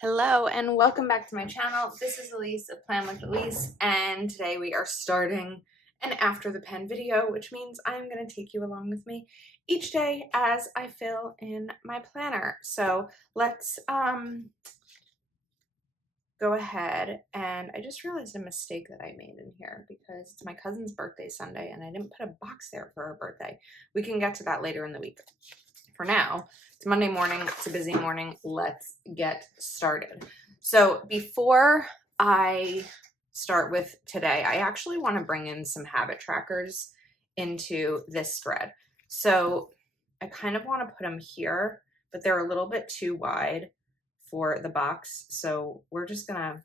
Hello and welcome back to my channel. This is Elise of Plan with Elise, and today we are starting an after the pen video, which means I'm going to take you along with me each day as I fill in my planner. So let's go ahead, and I just realized a mistake that I made in here because it's my cousin's birthday Sunday and I didn't put a box there for her birthday. We can get to that later in the week. For now, it's Monday morning, it's a busy morning, let's get started. So before I start with today, I actually want to bring in some habit trackers into this thread. So I kind of want to put them here, but they're a little bit too wide for the box, so we're just gonna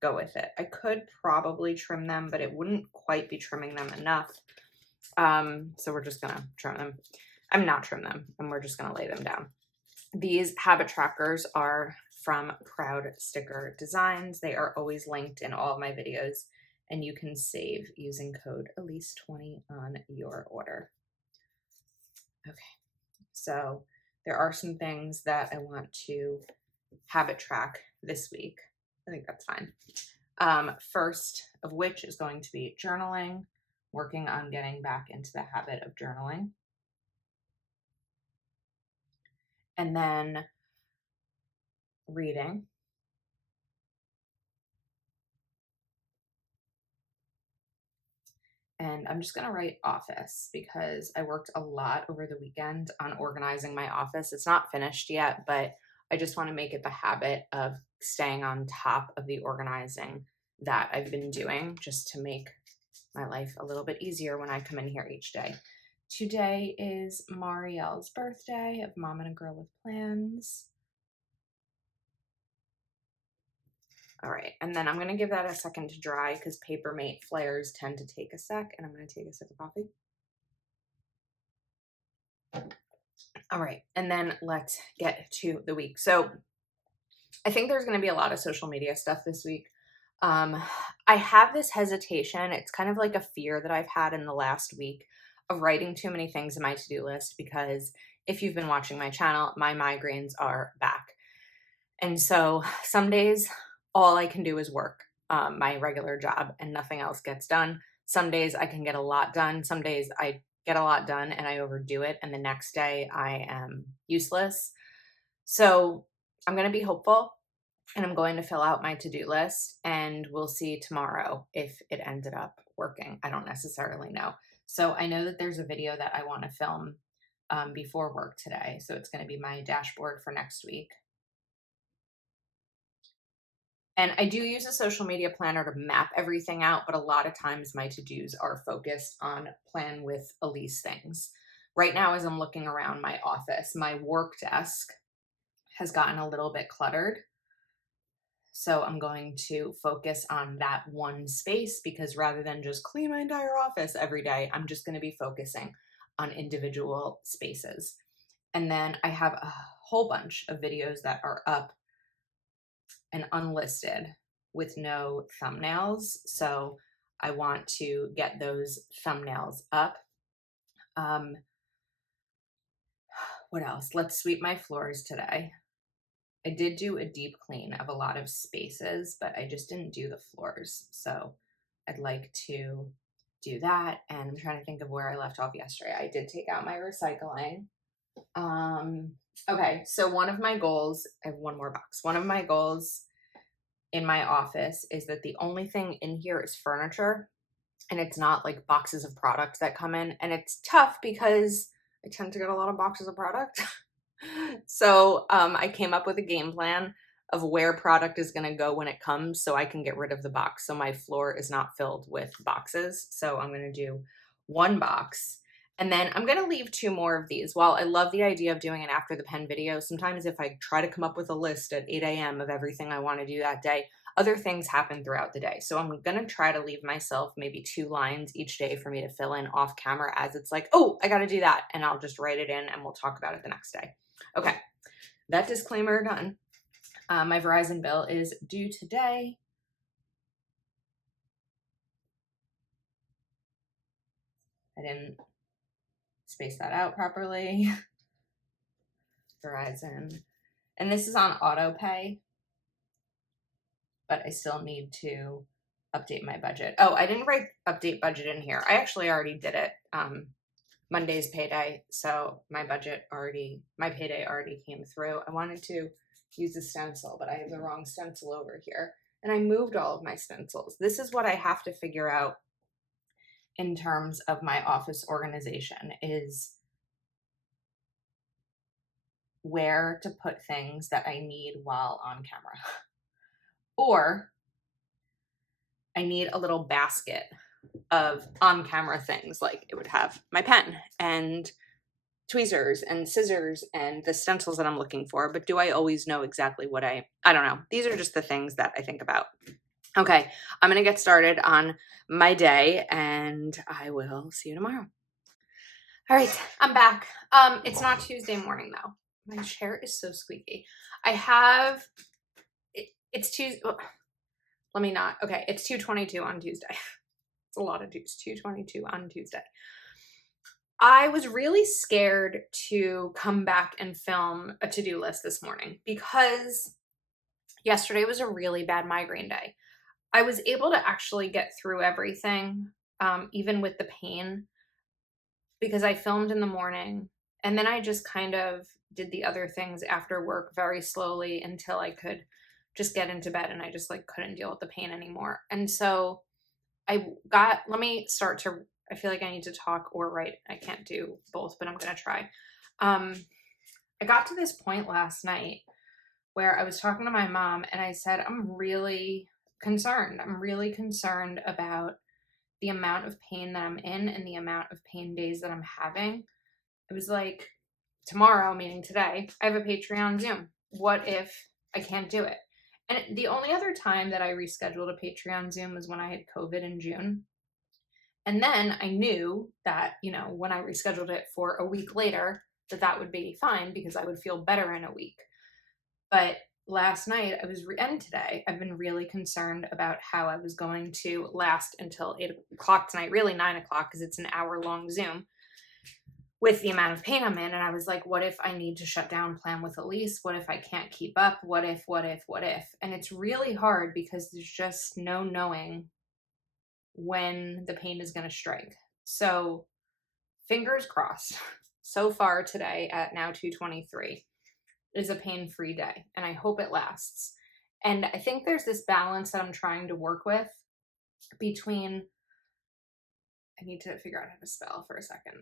go with it. I could probably trim them, but it wouldn't quite be trimming them enough. So we're just gonna trim them. I'm not trim them, and we're just gonna lay them down. These habit trackers are from Proud Sticker Designs. They are always linked in all of my videos, and you can save using code Elise20 on your order. Okay, so there are some things that I want to habit track this week. I think that's fine. First of which is going to be journaling, working on getting back into the habit of journaling. And then reading. And I'm just going to write office because I worked a lot over the weekend on organizing my office. It's not finished yet, but I just want to make it the habit of staying on top of the organizing that I've been doing just to make my life a little bit easier when I come in here each day. Today is Marielle's birthday of Mom and a Girl with Plans. All right, and then I'm going to give that a second to dry because Papermate flares tend to take a sec, and I'm going to take a sip of coffee. All right, and then let's get to the week. So I think there's going to be a lot of social media stuff this week. I have this hesitation. It's kind of like a fear that I've had in the last week of writing too many things in my to-do list because if you've been watching my channel, my migraines are back. And so some days all I can do is work my regular job and nothing else gets done. Some days I can get a lot done. Some days I get a lot done and I overdo it. And the next day I am useless. So I'm going to be hopeful and I'm going to fill out my to-do list and we'll see tomorrow if it ended up working. I don't necessarily know. So I know that there's a video that I want to film before work today. So it's going to be my dashboard for next week. And I do use a social media planner to map everything out, but a lot of times my to-dos are focused on Plan with Elise things. Right now, as I'm looking around my office, my work desk has gotten a little bit cluttered. So I'm going to focus on that one space because rather than just clean my entire office every day, I'm just going to be focusing on individual spaces. And then I have a whole bunch of videos that are up and unlisted with no thumbnails. So I want to get those thumbnails up. What else? Let's sweep my floors today. I did do a deep clean of a lot of spaces, but I just didn't do the floors. So I'd like to do that. And I'm trying to think of where I left off yesterday. I did take out my recycling. Okay, so one of my goals, I have one more box. One of my goals in my office is that the only thing in here is furniture and it's not like boxes of product that come in. And it's tough because I tend to get a lot of boxes of product. So I came up with a game plan of where product is going to go when it comes so I can get rid of the box. So my floor is not filled with boxes. So I'm going to do one box. And then I'm going to leave two more of these. While I love the idea of doing an after the pen video, sometimes if I try to come up with a list at 8 a.m. of everything I want to do that day, other things happen throughout the day. So I'm going to try to leave myself maybe 2 lines each day for me to fill in off camera as it's like, oh, I got to do that. And I'll just write it in and we'll talk about it the next day. Okay, that disclaimer done. My Verizon bill is due today. I didn't space that out properly. Verizon. And this is on auto pay. but I still need to update my budget. Oh, I didn't write update budget in here. I actually already did it. Monday's payday, so my payday already came through. I wanted to use a stencil, but I have the wrong stencil over here. And I moved all of my stencils. This is what I have to figure out in terms of my office organization, is where to put things that I need while on camera. Or I need a little basket of on-camera things, like it would have my pen and tweezers and scissors and the stencils that I'm looking for. But do I always know exactly what I don't know. These are just the things that I think about. Okay, I'm gonna get started on my day and I will see you tomorrow. All right, I'm back. It's not Tuesday morning though. My chair is so squeaky. It's Tuesday. Let me not. Okay, it's 2:22 on Tuesday. It's a lot of Tuesdays. 2:22 on Tuesday. I was really scared to come back and film a to-do list this morning because yesterday was a really bad migraine day. I was able to actually get through everything, even with the pain, because I filmed in the morning and then I just kind of did the other things after work very slowly until I could just get into bed, and I just like couldn't deal with the pain anymore. And so let me start to, I feel like I need to talk or write. I can't do both, but I'm going to try. I got to this point last night where I was talking to my mom and I said, I'm really concerned. I'm really concerned about the amount of pain that I'm in and the amount of pain days that I'm having. It was like, tomorrow, meaning today, I have a Patreon Zoom. What if I can't do it? And the only other time that I rescheduled a Patreon Zoom was when I had COVID in June. And then I knew that, when I rescheduled it for a week later, that would be fine because I would feel better in a week. But last night and today, I've been really concerned about how I was going to last until 8 o'clock tonight, really 9 o'clock, because it's an hour-long Zoom, with the amount of pain I'm in. And I was like, what if I need to shut down plan with Elise? What if I can't keep up? What if? And it's really hard because there's just no knowing when the pain is going to strike. So fingers crossed. So far today at now 2:23 is a pain-free day, and I hope it lasts. And I think there's this balance that I'm trying to work with between, I need to figure out how to spell for a second.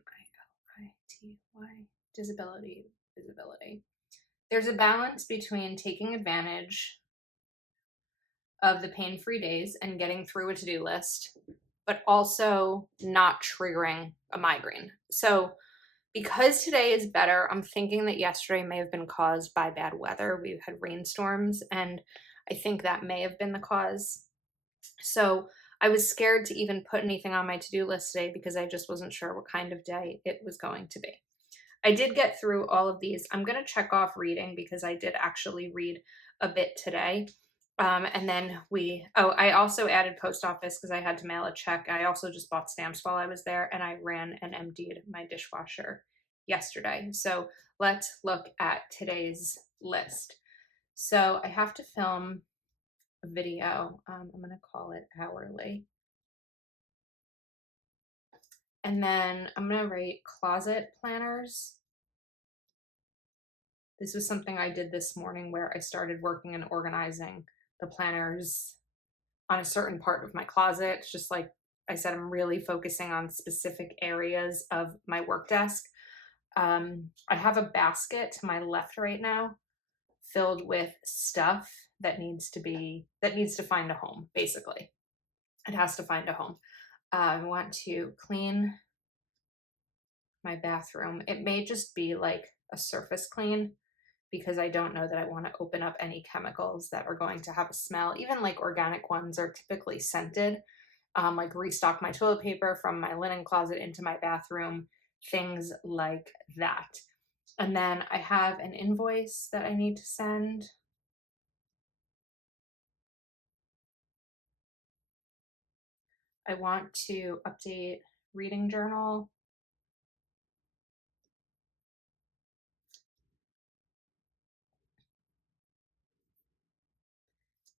I-L-I-T-Y, disability. There's a balance between taking advantage of the pain-free days and getting through a to-do list, but also not triggering a migraine. So because today is better, I'm thinking that yesterday may have been caused by bad weather. We've had rainstorms, and I think that may have been the cause. So I was scared to even put anything on my to-do list today because I just wasn't sure what kind of day it was going to be. I did get through all of these. I'm going to check off reading because I did actually read a bit today. And then I also added post office because I had to mail a check. I also just bought stamps while I was there, and I ran and emptied my dishwasher yesterday. So let's look at today's list. So I have to film a video. I'm going to call it hourly. And then I'm going to write closet planners. This was something I did this morning where I started working and organizing the planners on a certain part of my closet. It's just like I said, I'm really focusing on specific areas of my work desk. I have a basket to my left right now filled with stuff that needs to find a home, basically. It has to find a home. I want to clean my bathroom. It may just be like a surface clean because I don't know that I want to open up any chemicals that are going to have a smell. Even like organic ones are typically scented. Like restock my toilet paper from my linen closet into my bathroom, things like that. And then I have an invoice that I need to send. I want to update reading journal.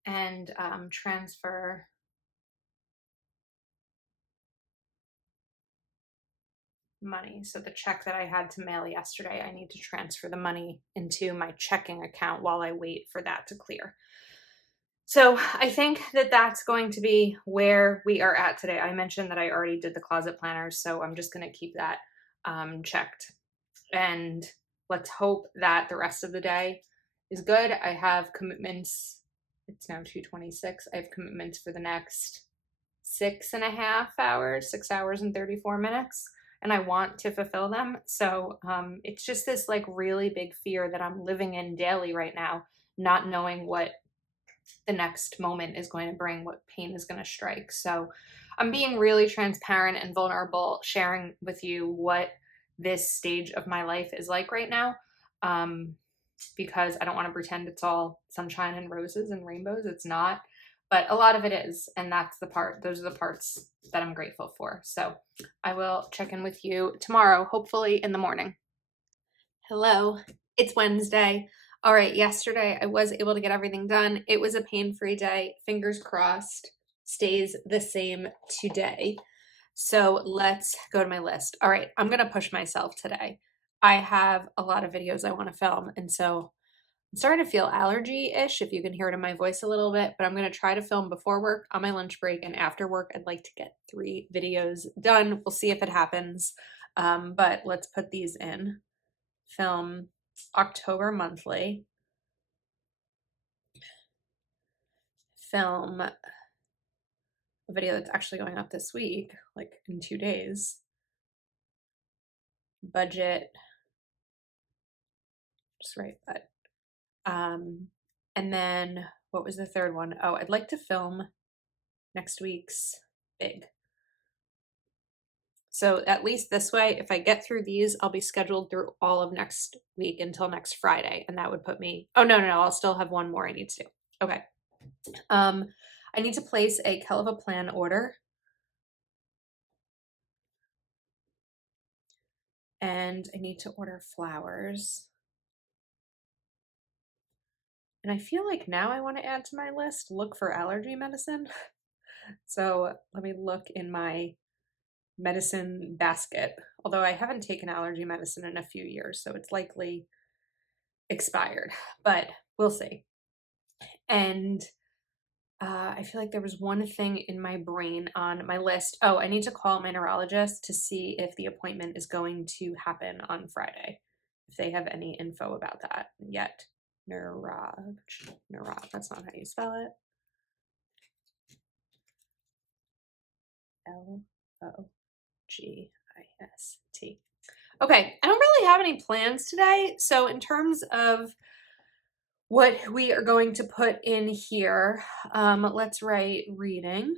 and transfer money. So the check that I had to mail yesterday, I need to transfer the money into my checking account while I wait for that to clear. So I think that that's going to be where we are at today. I mentioned that I already did the closet planners, so I'm just going to keep that checked. And let's hope that the rest of the day is good. I have commitments. It's now 2:26. I have commitments for the next 6.5 hours, 6 hours and 34 minutes, and I want to fulfill them. So it's just this like really big fear that I'm living in daily right now, not knowing what the next moment is going to bring, what pain is going to strike. So I'm being really transparent and vulnerable, sharing with you what this stage of my life is like right now. Because I don't want to pretend it's all sunshine and roses and rainbows. It's not, but a lot of it is. And those are the parts that I'm grateful for. So I will check in with you tomorrow, hopefully in the morning. Hello, it's Wednesday. All right, yesterday I was able to get everything done. It was a pain-free day. Fingers crossed, stays the same today. So let's go to my list. All right, I'm gonna push myself today. I have a lot of videos I want to film, and so I'm starting to feel allergy-ish, if you can hear it in my voice a little bit, but I'm gonna try to film before work, on my lunch break, and after work. I'd like to get 3 videos done. We'll see if it happens, but let's put these in. Film October monthly, film a video that's actually going up this week, like in 2 days, budget, just write that. And then what was the third one? Oh, I'd like to film next week's big. So at least this way, if I get through these, I'll be scheduled through all of next week until next Friday. And that would put me, oh no, I'll still have one more I need to do. Okay. I need to place a Kelva plan order. And I need to order flowers. And I feel like now I want to add to my list, look for allergy medicine. So let me look in my medicine basket, although I haven't taken allergy medicine in a few years, so it's likely expired, but we'll see. And I feel like there was one thing in my brain on my list. Oh, I need to call my neurologist to see if the appointment is going to happen on Friday, if they have any info about that yet. Neurog, that's not how you spell it. Logist. Okay, I don't really have any plans today. So in terms of what we are going to put in here, let's write reading.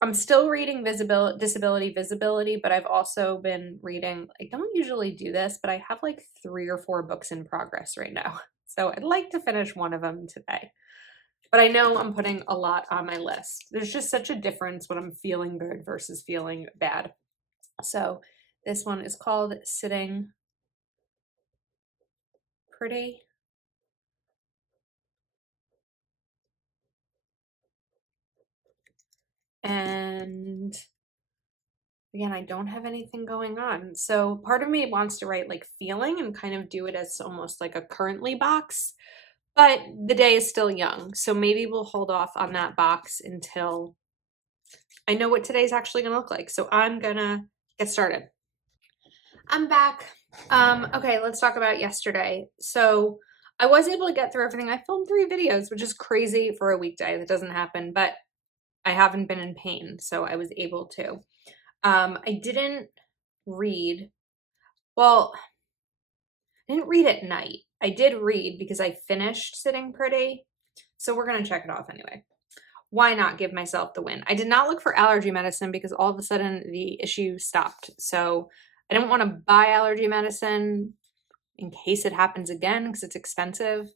I'm still reading Disability Visibility, but I've also been reading, I don't usually do this, but I have like 3 or 4 books in progress right now. So I'd like to finish one of them today. But I know I'm putting a lot on my list. There's just such a difference when I'm feeling good versus feeling bad. So this one is called Sitting Pretty. And again, I don't have anything going on. So part of me wants to write like feeling and kind of do it as almost like a currently box, but the day is still young. So maybe we'll hold off on that box until I know what today's actually going to look like. So I'm going to get started. I'm back. Okay, let's talk about yesterday. So I was able to get through everything. I filmed 3 videos, which is crazy for a weekday. That doesn't happen, but I haven't been in pain, so I was able to. I didn't read. Well, I didn't read at night. I did read because I finished Sitting Pretty. So we're going to check it off anyway. Why not give myself the win? I did not look for allergy medicine because all of a sudden the issue stopped. So I didn't want to buy allergy medicine in case it happens again because it's expensive.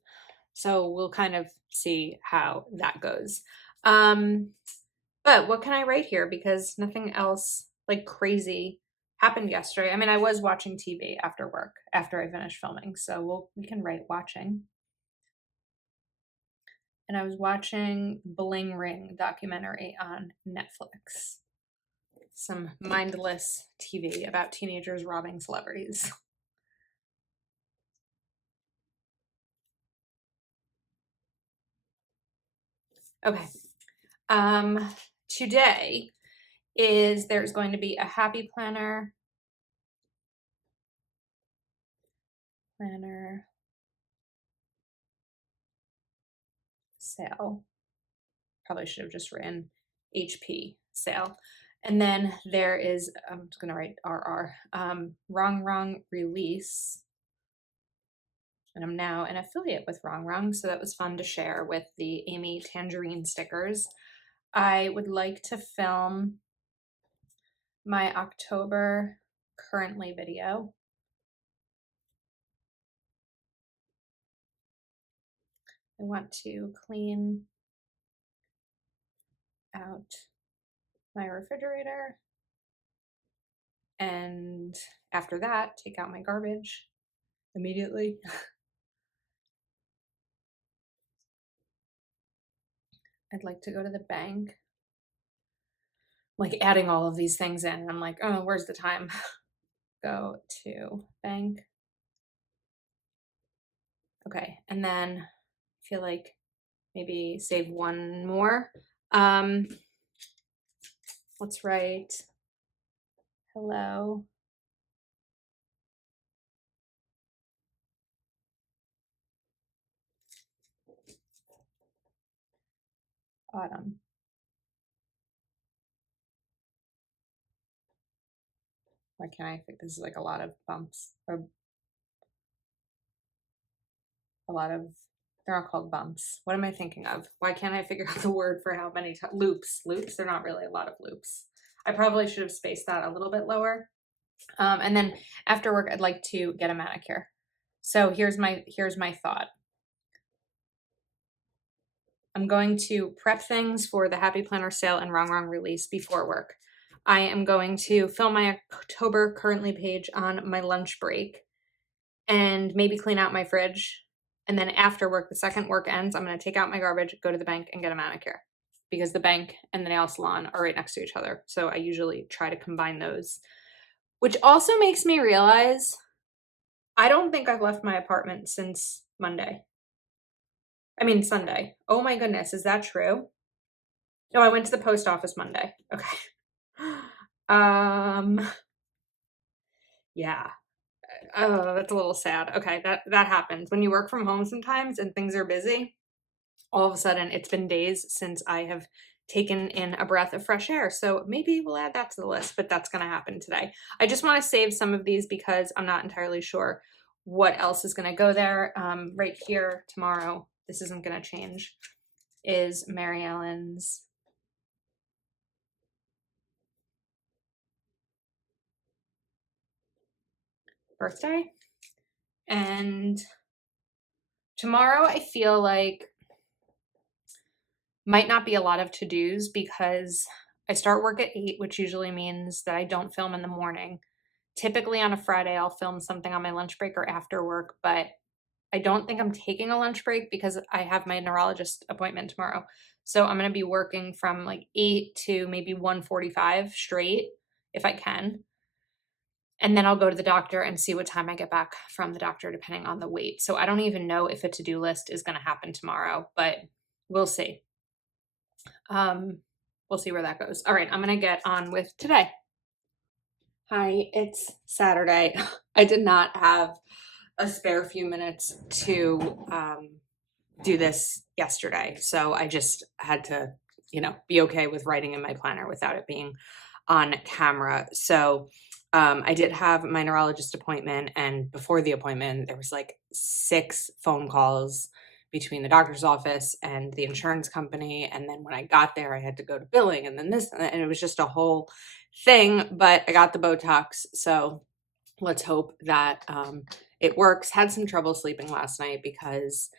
So we'll kind of see how that goes. But what can I write here? Because nothing else like crazy happened yesterday. I mean, I was watching TV after work, after I finished filming. So we can write watching. and I was watching Bling Ring documentary on Netflix. Some mindless TV about teenagers robbing celebrities. Okay. Today there's going to be a Happy Planner sale. Probably should have just written HP sale. And then there is, I'm just gonna write RR, Wrong release. And I'm now an affiliate with Wrong, so that was fun to share with the Amy Tangerine stickers. I would like to film my October currently video. I want to clean out my refrigerator, and after that, take out my garbage immediately. I'd like to go to the bank. Like adding all of these things in, and I'm like, oh, where's the time? Go to bank. Okay, and then I feel like maybe save one more. Let's write hello. Autumn. Why can't I think this is like a lot of bumps or a lot of, they're not called bumps. What am I thinking of? Why can't I figure out the word for how many loops? Loops, they're not really a lot of loops. I probably should have spaced that a little bit lower. And then after work, I'd like to get a manicure. So here's my thought. I'm going to prep things for the Happy Planner sale and Wrong release before work. I am going to film my October currently page on my lunch break and maybe clean out my fridge. And then after work, the second work ends, I'm going to take out my garbage, go to the bank, and get a manicure because the bank and the nail salon are right next to each other. So I usually try to combine those, which also makes me realize I don't think I've left my apartment since Sunday. Oh my goodness, is that true? No, I went to the post office Monday. Okay. Yeah. Oh, that's a little sad. Okay, that happens. When you work from home sometimes and things are busy, all of a sudden it's been days since I have taken in a breath of fresh air. So maybe we'll add that to the list, but that's going to happen today. I just want to save some of these because I'm not entirely sure what else is going to go there. Right here tomorrow, this isn't going to change, is Mary Ellen's birthday. And tomorrow I feel like might not be a lot of to-dos because I start work at 8, which usually means that I don't film in the morning. Typically on a Friday, I'll film something on my lunch break or after work, but I don't think I'm taking a lunch break because I have my neurologist appointment tomorrow. So I'm going to be working from like 8 to maybe 1:45 straight if I can. And then I'll go to the doctor and see what time I get back from the doctor, depending on the wait. So I don't even know if a to-do list is going to happen tomorrow, but we'll see. We'll see where that goes. All right, I'm going to get on with today. Hi, it's Saturday. I did not have a spare few minutes to do this yesterday. So I just had to, be okay with writing in my planner without it being on camera. So I did have my neurologist appointment, and before the appointment, there was like 6 phone calls between the doctor's office and the insurance company. And then when I got there, I had to go to billing and then this, and it was just a whole thing, but I got the Botox. So let's hope that it works. Had some trouble sleeping last night because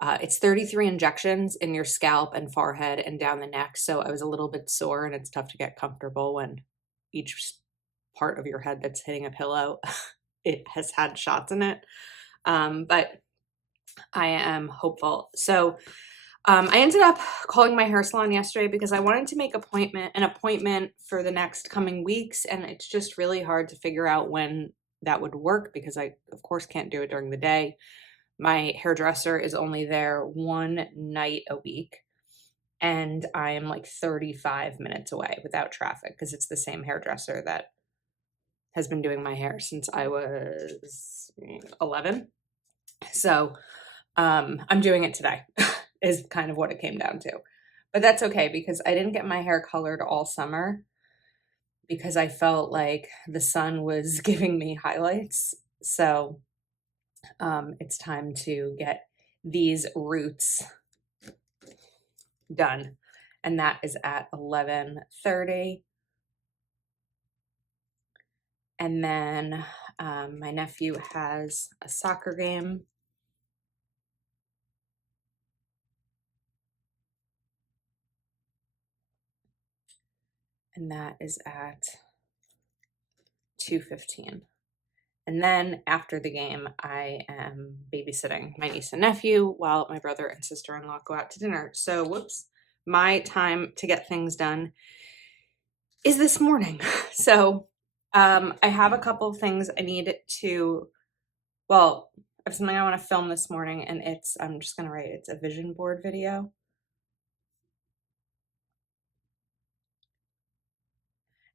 it's 33 injections in your scalp and forehead and down the neck. So I was a little bit sore, and it's tough to get comfortable when each part of your head that's hitting a pillow, it has had shots in it. But I am hopeful. So I ended up calling my hair salon yesterday because I wanted to make an appointment for the next coming weeks, and it's just really hard to figure out when that would work because I, of course, can't do it during the day. My hairdresser is only there one night a week, and I am like 35 minutes away without traffic because it's the same hairdresser that has been doing my hair since I was 11. So I'm doing it today is kind of what it came down to. But that's okay because I didn't get my hair colored all summer because I felt like the sun was giving me highlights. So it's time to get these roots done. And that is at 11:30. And then my nephew has a soccer game. And that is at 2:15. And then after the game, I am babysitting my niece and nephew while my brother and sister-in-law go out to dinner. So, whoops, my time to get things done is this morning. So, I have a couple of things I need to, well, I have something I want to film this morning, and I'm just going to write, it's a vision board video.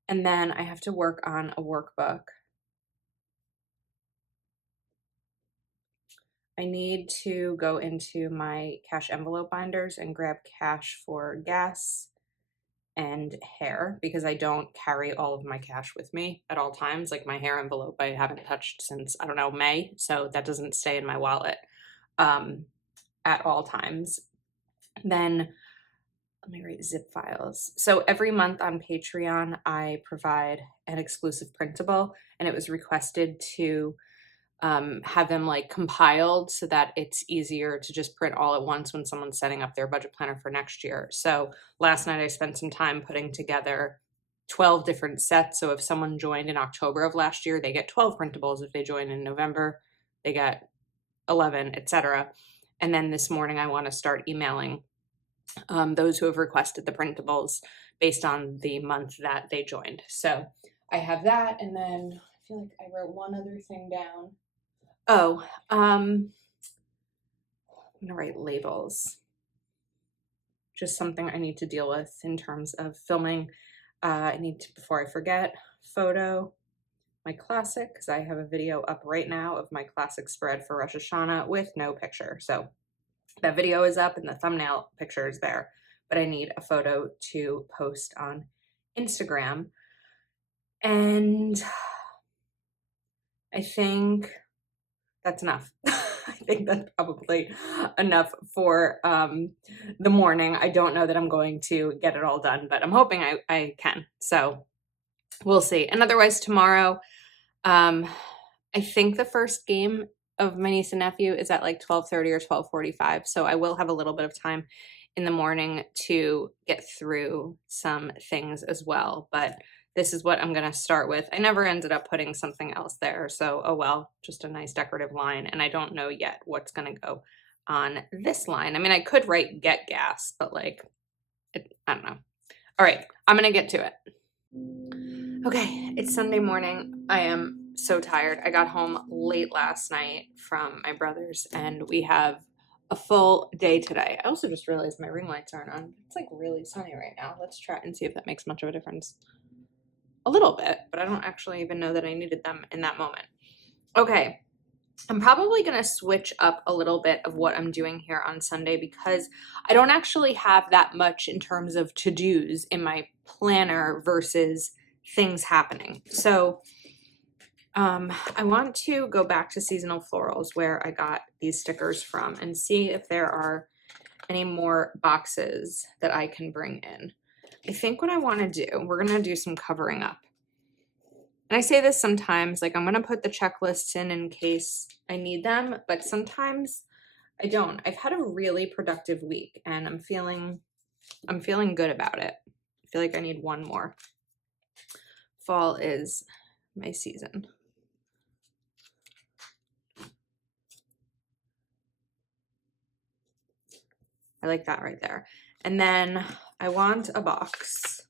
And then I have to work on a workbook. I need to go into my cash envelope binders and grab cash for gas and hair because I don't carry all of my cash with me at all times. Like my hair envelope, I haven't touched since, I don't know, May. So that doesn't stay in my wallet at all times. Then let me write zip files. So every month on Patreon, I provide an exclusive printable, and it was requested to have them like compiled so that it's easier to just print all at once when someone's setting up their budget planner for next year. So last night I spent some time putting together 12 different sets. So if someone joined in October of last year, they get 12 printables. If they join in November, they get 11, etc. And then this morning I want to start emailing those who have requested the printables based on the month that they joined. So I have that, and then I feel like I wrote one other thing down. Oh, I'm gonna write labels. Just something I need to deal with in terms of filming. I need to, before I forget, photo my classic, because I have a video up right now of my classic spread for Rosh Hashanah with no picture. So that video is up and the thumbnail picture is there, but I need a photo to post on Instagram. And I think that's enough. I think that's probably enough for the morning. I don't know that I'm going to get it all done, but I'm hoping I can. So we'll see. And otherwise tomorrow, I think the first game of my niece and nephew is at like 12:30 or 12:45. So I will have a little bit of time in the morning to get through some things as well. But this is what I'm going to start with. I never ended up putting something else there. So, oh well, just a nice decorative line. And I don't know yet what's going to go on this line. I mean, I could write get gas, but like, I don't know. All right, I'm going to get to it. Okay, it's Sunday morning. I am so tired. I got home late last night from my brother's, and we have a full day today. I also just realized my ring lights aren't on. It's like really sunny right now. Let's try and see if that makes much of a difference. A little bit, but I don't actually even know that I needed them in that moment. Okay, I'm probably going to switch up a little bit of what I'm doing here on Sunday because I don't actually have that much in terms of to-dos in my planner versus things happening. So I want to go back to Seasonal Florals where I got these stickers from and see if there are any more boxes that I can bring in. I think what I want to do, we're going to do some covering up. And I say this sometimes, like I'm going to put the checklists in case I need them, but sometimes I don't. I've had a really productive week and I'm feeling good about it. I feel like I need one more. Fall is my season. I like that right there. And then I want a box.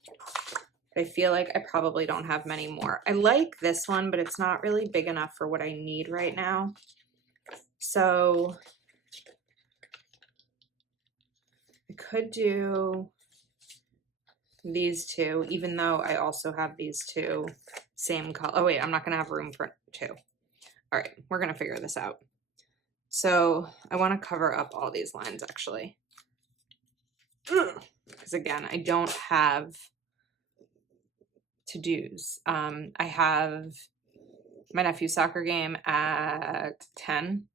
I feel like I probably don't have many more. I like this one, but it's not really big enough for what I need right now. So I could do these two, even though I also have these two same color. Oh wait, I'm not gonna have room for two. All right, we're gonna figure this out. So I wanna cover up all these lines actually. Because again, I don't have to-dos. I have my nephew's soccer game at 10,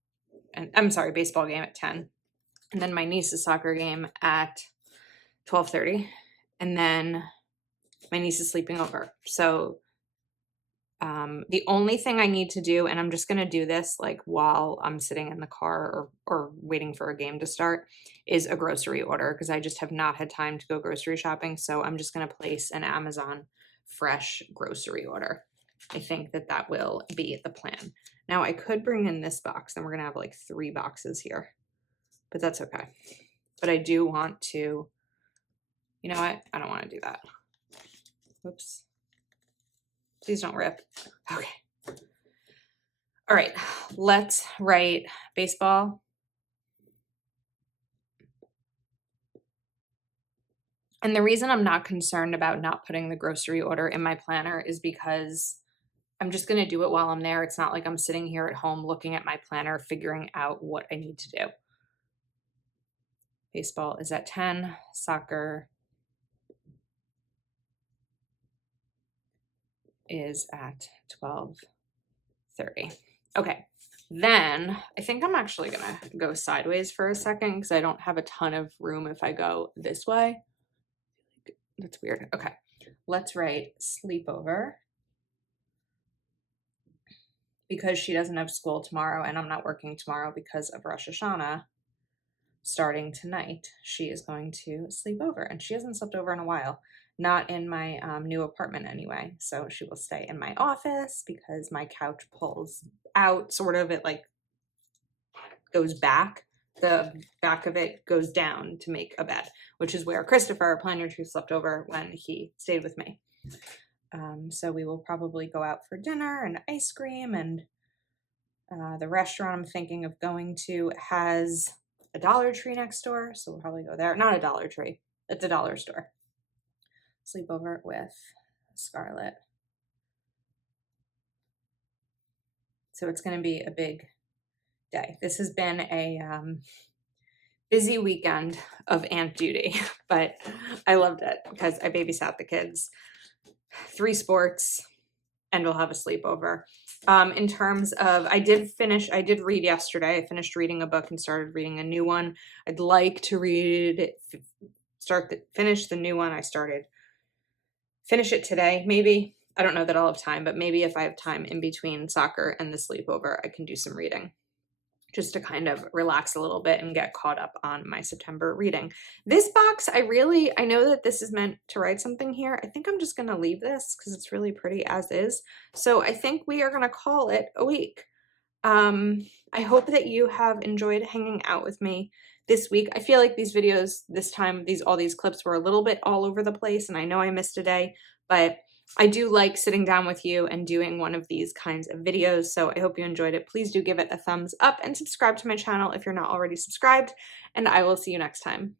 and I'm sorry, baseball game at 10, and then my niece's soccer game at 12:30, and then my niece is sleeping over. So the only thing I need to do, and I'm just gonna do this like while I'm sitting in the car or waiting for a game to start, is a grocery order, because I just have not had time to go grocery shopping. So I'm just gonna place an Amazon fresh grocery order. I think that that will be the plan. Now I could bring in this box, and we're gonna have like 3 boxes here, but that's okay. But I do want to, you know what? I don't want to do that. Oops. Please don't rip. Okay. All right, let's write baseball. And the reason I'm not concerned about not putting the grocery order in my planner is because I'm just going to do it while I'm there. It's not like I'm sitting here at home looking at my planner, figuring out what I need to do. Baseball is at 10, soccer is at 12:30. Okay, then I think I'm actually gonna go sideways for a second because I don't have a ton of room if I go this way. That's weird. Okay, let's write sleepover because she doesn't have school tomorrow and I'm not working tomorrow because of Rosh Hashanah. Starting tonight, she is going to sleep over, and she hasn't slept over in a while. Not in my new apartment anyway. So she will stay in my office because my couch pulls out, sort of, it like goes back. The back of it goes down to make a bed, which is where Christopher, Planner Tree, slept over when he stayed with me. So we will probably go out for dinner and ice cream, and the restaurant I'm thinking of going to has a Dollar Tree next door, so we'll probably go there. Not a Dollar Tree, it's a dollar store. Sleepover with Scarlett. So it's going to be a big day. This has been a busy weekend of aunt duty, but I loved it because I babysat the kids, 3 sports, and we'll have a sleepover. In terms of, I did read yesterday. I finished reading a book and started reading a new one. I'd like to finish the new one I started. Finish it today, maybe. I don't know that I'll have time, but maybe if I have time in between soccer and the sleepover, I can do some reading just to kind of relax a little bit and get caught up on my September reading. This box, I know that this is meant to write something here. I think I'm just going to leave this because it's really pretty as is. So I think we are going to call it a week. I hope that you have enjoyed hanging out with me this week. I feel like these videos this time, all these clips were a little bit all over the place, and I know I missed a day, but I do like sitting down with you and doing one of these kinds of videos, so I hope you enjoyed it. Please do give it a thumbs up and subscribe to my channel if you're not already subscribed, and I will see you next time.